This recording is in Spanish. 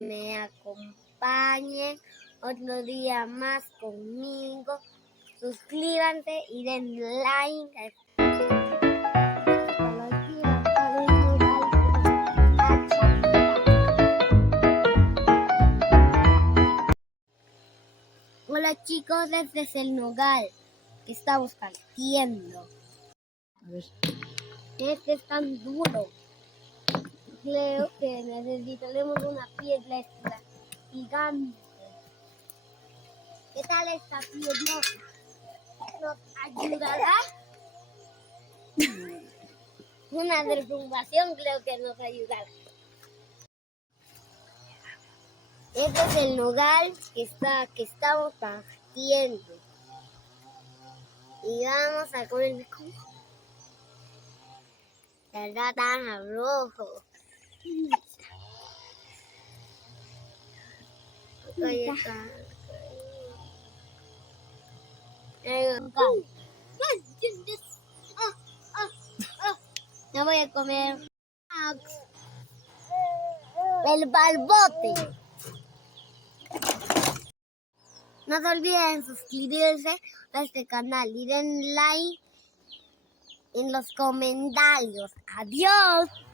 me acompañen otro día más conmigo. Suscríbanse y den like. Hola chicos, desde el nogal que estamos partiendo. A ver. Este es tan duro. Creo que necesitaremos una piedra extra gigante. ¿Qué tal esta piedra? ¿Nos ayudará? Una derrumbación creo que nos ayudará. Este es el nogal que estamos partiendo. Y vamos a comer está tan rojo. Ahí está. No voy a comer el barbote. No se olviden suscribirse a este canal y den like en los comentarios. Adiós.